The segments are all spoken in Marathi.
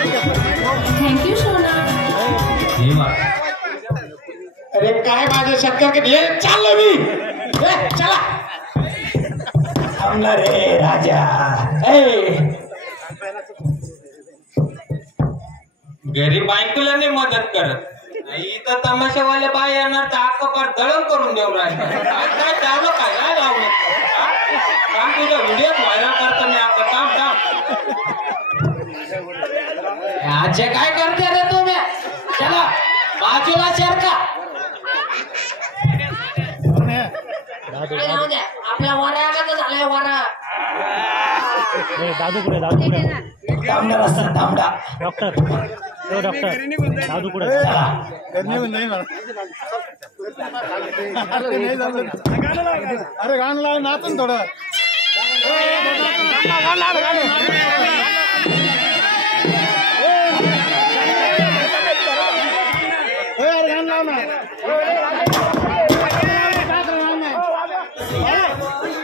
थँक्यू सोना. अरे काय माझे शक्कर के ये चाललो मी चला थांबला रे राजा. घरी बायकोला नाही मदत करत इथं तमाशावाले बाय येणार तर आकपार दळण करून देऊ राहिले. काय चालू काय लावलं काम तुझ्या व्हिडिओ व्हायरल करतो मी आता. काम आजे काय करते रे तुम्ही चला बाजूला सरका. आपल्या वरागाचं झालंय वरा. दादू कुठे तांबडा असतात तांबडा डॉक्टर दादू कुठे अरे गाणं लाव नाचन थोडं.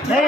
नाही